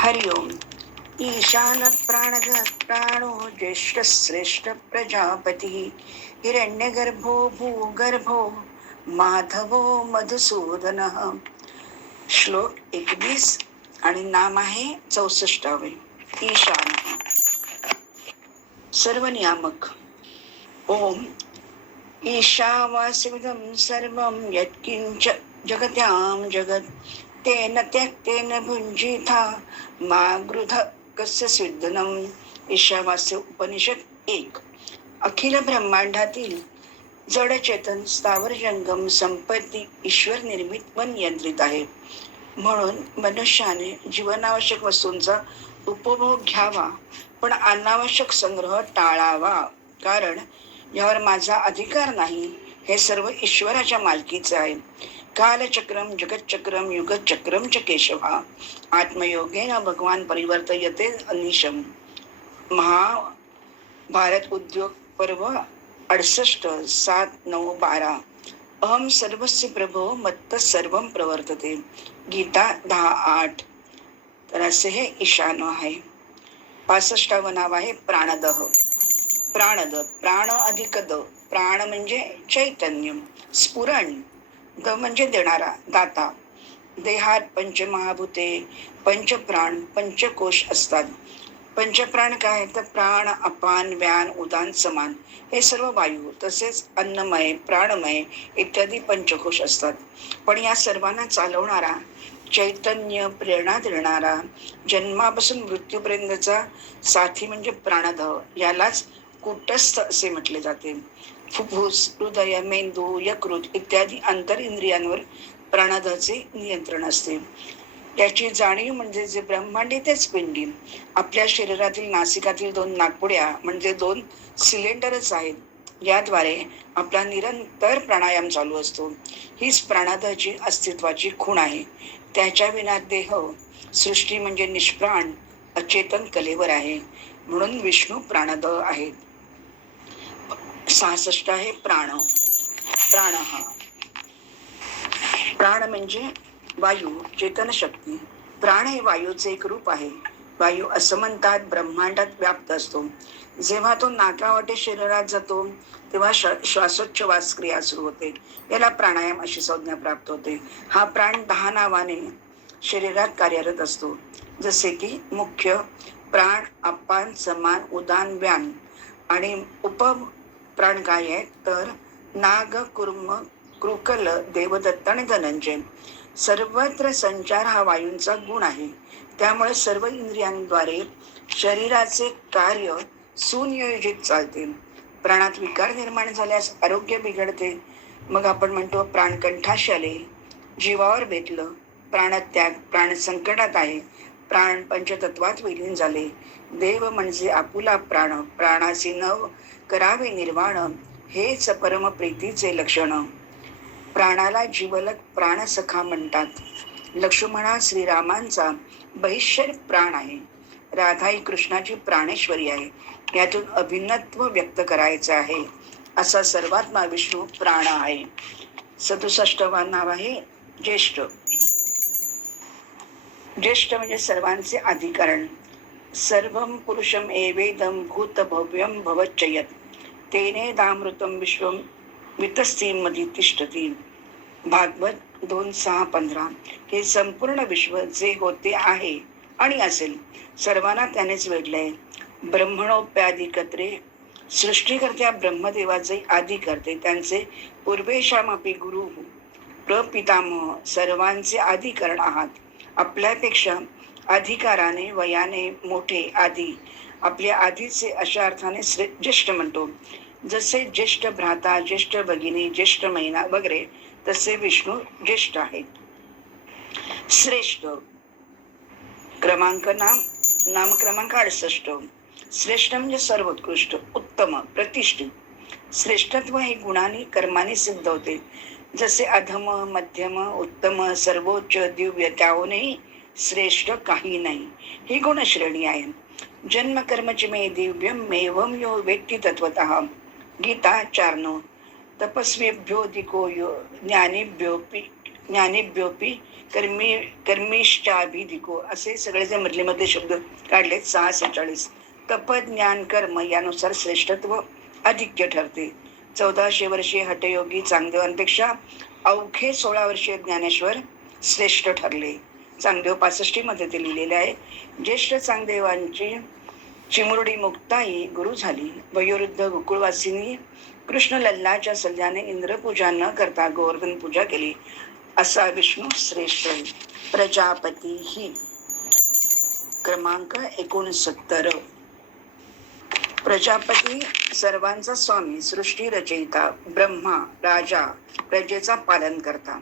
हरि ओम। ईशान प्राणद प्राणो ज्येष्ठश्रेष्ठप्रजापतिः। प्रजापती हिरण्यगर्भो भूगर्भो माधवो मधुसूदन। श्लोक एकवीस आणि नाम आहे चौसष्टावे। ईशान। सर्व नियामक ओम। ईशावासिदम सर्वं यत्किंच जगत्यां जगत्। तेन त्यक्तेन भुञ्जिथा मा गृध कस्य सिद्धनम। ईशावास्य उपनिषद एक। अखिल ब्रह्मांडातील जड चेतन स्थावर जंगम संपत्ती ईश्वर निर्मित व नियंत्रित आहे। म्हणून मनुष्याने जीवनावश्यक वस्तूंचा उपभोग घ्यावा पण अनावश्यक संग्रह टाळावा कारण यावर माझा अधिकार नाही हे सर्व ईश्वराच्या मालकीचे आहे। कालचक्रम जगच्चक्रम युगचक्रम च केशवा। आत्मयोगेन भगवान परिवर्तयते अनिशम महाभारत उद्योग पर्व अडसष्ट सात नऊ बारा। अहम सर्वस्य प्रभो मत्त सर्व प्रवर्तते। गीता दहा आठ। तर असे हे ईशान आहे। पासष्टावं नाव आहे प्राणदह प्राणद प्राण अधिक द प्राण म्हणजे चैतन्य। स्फुरण द म्हणजे देणारा दाता. देहात पंचमहाभूते पंचप्राण पंचकोश असतात. पंचप्राण काय? तर प्राण अपान व्यान उदान समान. हे सर्व वायू तसेच अन्नमय प्राणमय इत्यादी पंचकोश असतात. पण या सर्वांना चालवणारा चैतन्य प्रेरणा देणारा जन्मापासून मृत्यूपर्यंतचा साथी म्हणजे प्राणधव यालाच कुटस्थ असे म्हटले जाते. फुफ्फुस हृदय मेंदू यकृत इत्यादी आंतर इंद्रियांवर प्राणादाचे नियंत्रण असते. त्याची जाणीव म्हणजे जे ब्रह्मांडी तेच पिंडी. आपल्या शरीरातील नासिकातील दोन नागपुड्या म्हणजे दोन सिलेंडरच आहेत. याद्वारे आपला निरंतर प्राणायाम चालू असतो. हीच प्राणादाची अस्तित्वाची खूण आहे. त्याच्या विना देह सृष्टी म्हणजे निष्प्राण अचेतन कलेवर आहे. म्हणून विष्णू प्राणद आहेत. सहासष्ट आहे प्राण. प्राण हा. प्राण म्हणजे वायू चेतन शक्ती. प्राण हे वायूचे एक रूप आहे. वायू असं म्हणतात ब्रह्मांडात व्याप्त असतो. जेव्हा तो नाकावाटे शरीरात जातो तेव्हा श्वासोच्छवास क्रिया सुरू होते. याला प्राणायाम अशी संज्ञा प्राप्त होते. हा प्राण दहा नावाने शरीरात कार्यरत असतो. जसे की मुख्य प्राण अपान समान उदान व्यान आणि उप प्राण काय आहेत तर नाग कुर्म कृकल देवदत्त आणि धनंजय. सर्वत्र संचार हा वायूंचा गुण आहे. त्यामुळे सर्व इंद्रियांद्वारे शरीराचे कार्य सुनियोजित चालते. प्राणात विकार निर्माण झाल्यास आरोग्य बिघडते. मग आपण म्हणतो प्राणकंठाशी आले. जीवावर बेतलं प्राणत्याग प्राण संकटात आहे. प्राण पंचतत्वात विलीन झाले. देव म्हणजे आपुला प्राण प्राणाची नव करावे निर्वाण हेच परम प्रीतीचे लक्षण. प्राणाला जीवलक प्राणसखा म्हणतात. लक्ष्मणा श्रीरामांचा बहिष्यर प्राण आहे. राधा ही कृष्णाची प्राणेश्वरी आहे. यातून अभिन्नत्व व्यक्त करायचं आहे. असा सर्वात्मा विष्णू प्राण आहे. सदुसष्टवा नाव आहे ज्येष्ठ. ज्येष्ठ म्हणजे सर्वांचे अधिकरण. सर्व पुरुषम एवेदम भूत भव्यम भवच्चयत. तेने दामृतम विश्वम वितस्तीमध्ये तिष्ठती. भागवत दोन सहा पंधरा. हे संपूर्ण विश्व जे होते आहे आणि असेल सर्वांना त्यानेच वेढलंय. ब्रह्मणोप्याधिकत्रे सृष्टीकर्त्या ब्रह्मदेवाचे आधी करते त्यांचे पूर्वेशामापी गुरु प्रपितामह सर्वांचे आदिकरण आहात. आपल्यापेक्षा अधिकाराने वयाने मोठे आदी आपल्या आधीचे अशा अर्थाने ज्येष्ठ म्हणतो. जसे ज्येष्ठ भ्राता ज्येष्ठ भगिनी ज्येष्ठ महिना वगैरे तसे विष्णू ज्येष्ठ आहेत. श्रेष्ठ. क्रमांक नाम नामक्रमांक अडसष्ट. श्रेष्ठ म्हणजे सर्वोत्कृष्ट उत्तम प्रतिष्ठित. श्रेष्ठत्व हे गुणाने कर्माने सिद्ध होते. जसे अधम मध्यम उत्तम सर्वोच्च दिव्य त्याहूनही श्रेष्ठ काही नाही. ही गुणश्रेणी आहे. जन्म कर्मच मे दिव्यम मेवम यो व्यक्ती तत्वत. गीता चार नो तपस्वीभ्यो दिको यो ज्ञानीभ्यो ज्ञानेभ्योपी कर्मी कर्मीश्चाभिधिको असे सगळे जे मधले मधले शब्द काढलेत. सहा सेहेचाळीस तप ज्ञान कर्म यानुसार श्रेष्ठत्व अधिक्य ठरते. चौदाशे वर्षीय हटयोगी चांगदेवांपेक्षा अवघे सोळा वर्षीय ज्ञानेश्वर श्रेष्ठ ठरले. चांगदेव पासष्टी मध्ये ते लिहिलेले आहे. ज्येष्ठ चांगदेवांची चिमुरडी मुक्ताई गुरु झाली. वयोवृद्ध गोकुळवासिनी कृष्ण लल्लाच्या सल्ल्याने इंद्रपूजा न करता गोवर्धन पूजा केली. असा विष्णू श्रेष्ठ प्रजापती ही. क्रमांक एकोणसत्तर. प्रजापती सर्वांचा स्वामी सृष्टी रचयिता ब्रह्मा राजा प्रजेचा पालन करता.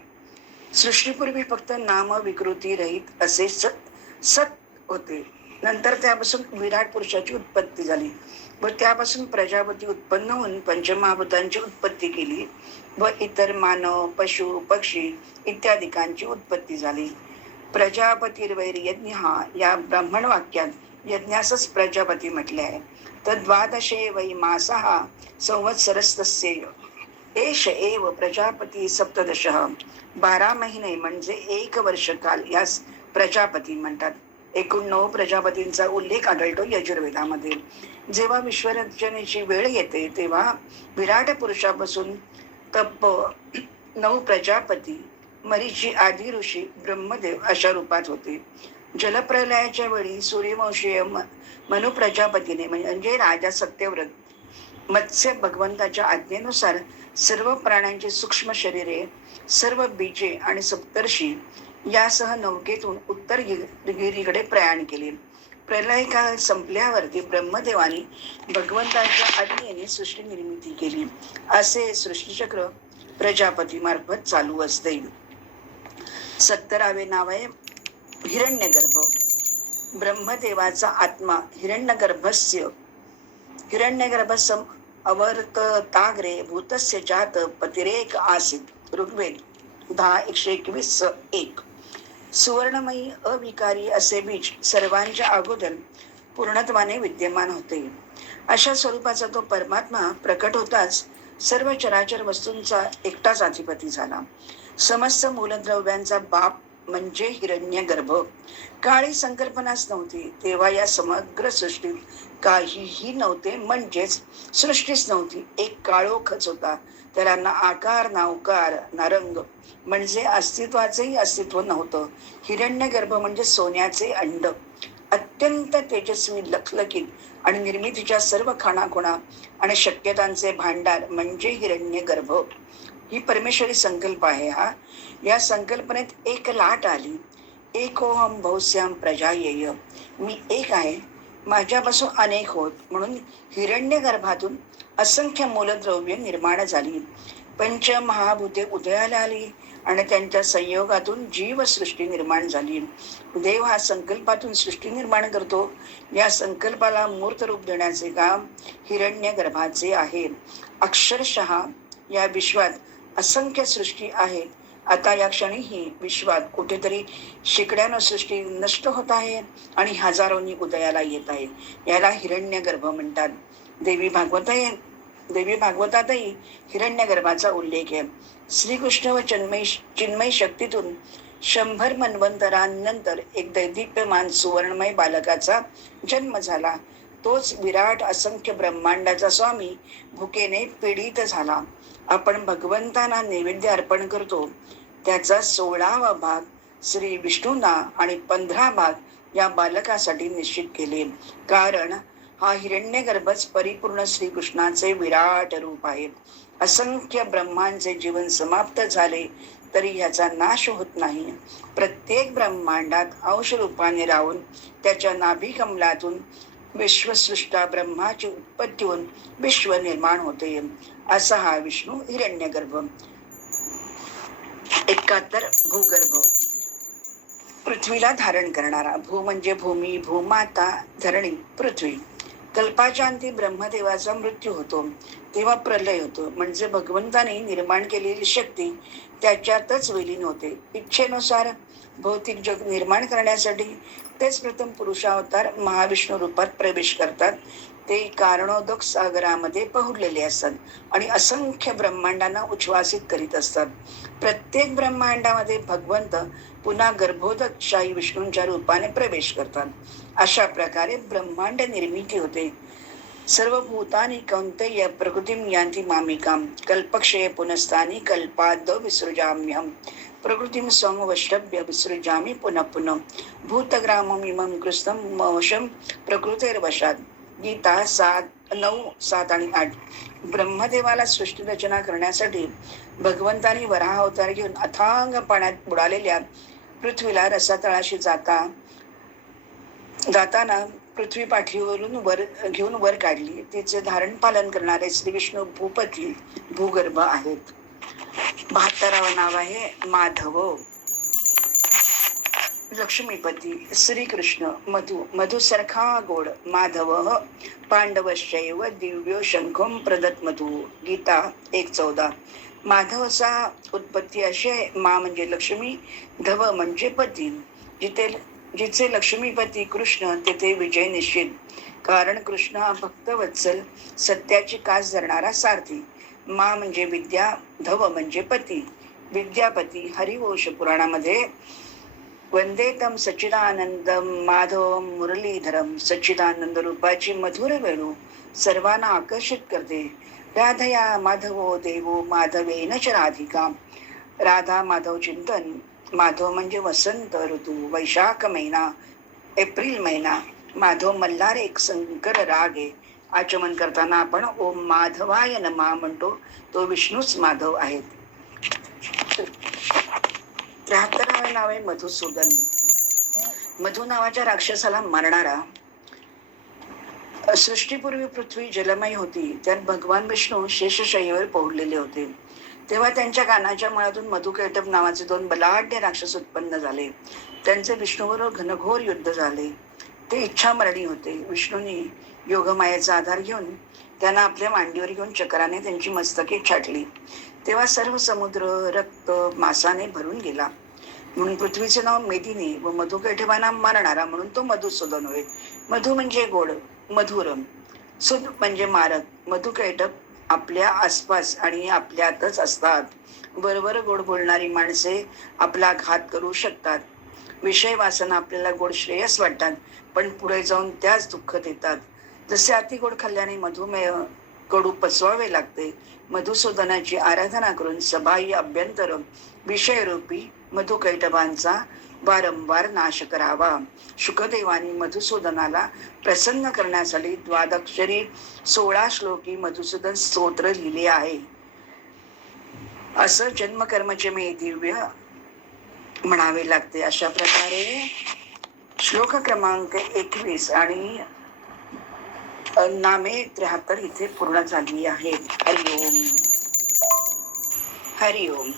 सृष्टीपूर्वी फक्त नाम विकृती रहित असे सत सत होते. नंतर त्यापासून विराट पुरुषाची उत्पत्ती झाली व त्यापासून प्रजापती उत्पन्न होऊन पंचमहाभूतांची उत्पत्ती केली व इतर मानव पशु पक्षी इत्यादिकांची उत्पत्ती झाली. प्रजापतीर्वैर यज्ञ हा या ब्राह्मण वाक्यात यज्ञासच प्रजापती म्हटले आहे. तर द्वादशे वै मासः संवत्सरस्तस्येय एष एव प्रजापती सप्तदश। बारा महिने म्हणजे एक वर्ष काल यास प्रजापती म्हणतात। एकूण नऊ प्रजापतींचा उल्लेख आढळतो यजुर्वेदामध्ये। जेव्हा विश्वरचनेची वेळ येते तेव्हा विराट पुरुषापासून तप नऊ प्रजापती मरीची आदि ऋषी ब्रह्मदेव अशा रूपात होते। जलप्रलयाच्या वेळी सूर्यवंशीय म- मनु प्रजापतीने म्हणजे राजा सत्यव्रत मत्स्य भगवंताच्या आज्ञेनुसार सर्व प्राण्यांची सूक्ष्म शरीरे सर्व बीजे आणि सप्तर्षी यासह नौकेतून उत्तर गिरीकडे प्रयाण केले. प्रलय काळ संपल्यावरती ब्रह्मदेवानी भगवंताच्या आज्ञेने सृष्टी निर्मिती केली. असे सृष्टीचक्र प्रजापती मार्फत चालू असते. सत्तरावे नाव आहे हिरण्यगर्भ. ब्रह्मदेवाचा आत्मा हिरण्यगर्भस्य. हिरण्यगर्भसम अवर्तताग्रे भूतस्य जात पतिरेक आसित. ऋग्वेद दहा एकशे एकवीस एक. सुवर्णमयी अविकारी असे बीज सर्वांच्या अगोदर पूर्णत्वाने विद्यमान होते. अशा स्वरूपाचा तो परमात्मा प्रकट होताच सर्व चराचर वस्तूंचा एकटाच अधिपती झाला. समस्त मूलद्रव्यांचा बाप म्हणजे हिरण्य गर्भ काळी संकल्पनाच नव्हती. तेव्हा या समग्र सृष्टीत काहीही नव्हते म्हणजेच सृष्टीच नव्हती. एक काळोखच होता. त्याला ना आकार ना उकार ना रंग म्हणजे अस्तित्वाचेही अस्तित्व नव्हतं. हिरण्य गर्भ म्हणजे सोन्याचे अंड. अत्यंत तेजस्वी लखलखीत आणि निर्मितीच्या सर्व खाणाखुणा आणि शक्यतांचे भांडार म्हणजे हिरण्य गर्भ ही परमेश्वरी संकल्प आहे हा. या संकल्पनेत एक लाट आली. एक एकोहम बहुश्याम प्रजा येय. मी एक आहे माझ्यापासून अनेक होत. म्हणून हिरण्य गर्भातून असंख्य मूलद्रव्य निर्माण झाली. पंच महाभूते उदयाला आली आणि त्यांच्या संयोगातून जीवसृष्टी निर्माण झाली. देव हा संकल्पातून सृष्टी निर्माण करतो. या संकल्पाला मूर्त रूप देण्याचे काम हिरण्य गर्भाचे आहे. अक्षरशः या विश्वात असंख्य सृष्टी आहेत. आता या क्षणी ही विश्वात कुठेतरी शेकड्यानं सृष्टी नष्ट होत आहे आणि हजारोनी उदयाला येत आहे. याला हिरण्य गर्भ म्हणतात. देवी भागवत देवी भागवतातही हिरण्य गर्भाचा उल्लेख आहे. श्रीकृष्ण व चिन्मय चिन्मय शक्तीतून शंभर मन्वंतरांनंतर एक दैदिप्यमान सुवर्णमय बालकाचा जन्म झाला. तोच विराट असंख्य ब्रह्मांडाचा स्वामी भुकेने पीडित झाला. आपण भगवंतांना नैवेद्य अर्पण करतो. त्याचा सोळावा भाग श्री विष्णूंना आणि पंधरा भाग या बालकासाठी निश्चित केले. कारण हा हिरण्यगर्भच परिपूर्ण श्रीकृष्णाचे विराट रूप आहे. असंख्य ब्रह्मांचे जीवन समाप्त झाले तरी ह्याचा नाश होत नाही. प्रत्येक ब्रह्मांडात अंश रूपाने राहून त्याच्या नाभिकमलातून विश्वसृष्टा ब्रह्माची उत्पत्ती होऊन विश्व निर्माण होते. असा हा विष्णू हिरण्यगर्भ. एकाहत्तर भूगर्भ. पृथ्वीला धारण करणारा. भू म्हणजे भूमी भूमाता धरणी पृथ्वी. कल्पाच्या अंती ब्रह्मदेवाचा मृत्यू होतो तेव्हा प्रलय होतो. म्हणजे भगवंताने निर्माण केलेली शक्ती त्याच्यातच विलीन होते. इच्छेनुसार भौतिक जग निर्माण करण्यासाठी तेच प्रथम पुरुषावतार महाविष्णू रूपात प्रवेश करतात. ते कारणोदक सागरामध्ये पहुडलेले असतात आणि असंख्य ब्रह्मांडांना उच्छ्वासित करीत असतात. प्रत्येक ब्रह्मांडामध्ये भगवंत पुन्हा गर्भोदक शाही विष्णूंच्या रूपाने प्रवेश करतात. अशा प्रकारे ब्रह्मांड निर्मिती होते. सर्व भूतानी कौंतेय प्रकृतीम यांती मामिकाम कल्पक्षय पुनस्तानी कल्पाद विसृजाम्यहम प्रकृतीम समवष्टभ्य विसृजामी पुनः पुनः भूतग्रामम इमं कृष्णम मवशम प्रकृतेर्वशात गीता सात नऊ सात आणि आठ. ब्रह्मदेवाला सृष्टी रचना करण्यासाठी भगवंतानी वराह अवतार घेऊन अथांग पाण्यात बुडालेल्या पृथ्वीला रसातळाशी जाता जाताना पृथ्वी पाठीवरून वर घेऊन वर काढली. तिचे धारण पालन करणारे श्री विष्णू भूपती भूगर्भ आहेत. बहात्तरावं नाव आहे माधव. लक्ष्मीपती श्रीकृष्ण मधु मधुसारखा गोड माधव पांडवशैव दिव्यो शंखम प्रदत मधु गीता एक चौदा. माधवचा उत्पत्ती अशी आहे मा म्हणजे लक्ष्मी धव म्हणजे पती. जिथे जिथे लक्ष्मीपती कृष्ण तेथे विजय निश्चित. कारण कृष्ण हा भक्तवत्सल सत्याची कास धरणारा सारथी. मा म्हणजे विद्या धव म्हणजे पती. विद्यापती हरिवंश पुराणामध्ये वंदे तम सच्चिदानंदम माधवम मुरलीधरम सच्चिदानंद रूपाची मधुर वेणू सर्वांना आकर्षित करते. राधया माधवो देवो माधवेन च राधिका. राधा माधव चिंतन माधव म्हणजे वसंत ऋतू वैशाख महिना एप्रिल महिना. माधव मल्हार एक संकर राग. आहे आचमन करताना आपण ओम माधवाय नमा म्हणतो. तो विष्णूच माधव आहेत. त्र्याहत्तरावे नाव आहे मधुसूदन. मधु नावाच्या राक्षसाला मारणारा. सृष्टीपूर्वी पृथ्वी जलमय होती. त्यात भगवान विष्णू शेषशयीवर पोहडलेले होते. तेव्हा त्यांच्या कानाच्या मळातून मधुकैटप नावाचे दोन बलाढ्य राक्षस उत्पन्न झाले. त्यांचे विष्णूबरोबर घनघोर युद्ध झाले. ते इच्छामरणी होते. विष्णूंनी योगमायेचा आधार घेऊन त्यांना आपल्या मांडीवर घेऊन चक्राने त्यांची मस्तके छाटली. तेव्हा सर्व समुद्र रक्त मासाने भरून गेला. म्हणून पृथ्वीचे नाव मेदिनी व मधुकैठवाना मारणारा म्हणून तो मधुसूदन होय. मधु म्हणजे गोड मधुरम. सुद म्हणजे मारक. मधुकैटप आपल्या आसपास आणि आपल्यातच असतात. बरोबर गोड बोलणारी माणसे आपला घात करू शकतात. विषय वासना आपल्याला गोड श्रेयस वाटतात पण पुढे जाऊन त्याच दुःख देतात. जसे अति गोड खाल्ल्याने मधुमेह कडू पचवावे लागते मधुसूदनाची आराधना करून सबाह्य अभ्यंतर विषयरूपी मधुकैटबांचा वारंवार नाश करावा. शुकदेवानी मधुसूदनाला प्रसन्न करण्यासाठी द्वादक्षरी सोळा श्लोकी मधुसूदन स्तोत्र लिहिले आहे. असं जन्मकर्मचे मे दिव्य म्हणावे लागते. अशा प्रकारे श्लोक क्रमांक एकवीस आणि नामे त्र्याहत्तर इथे पूर्ण झाली आहे. हरिओम. हरिओम.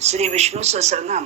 श्री विष्णू सहस्रनाम.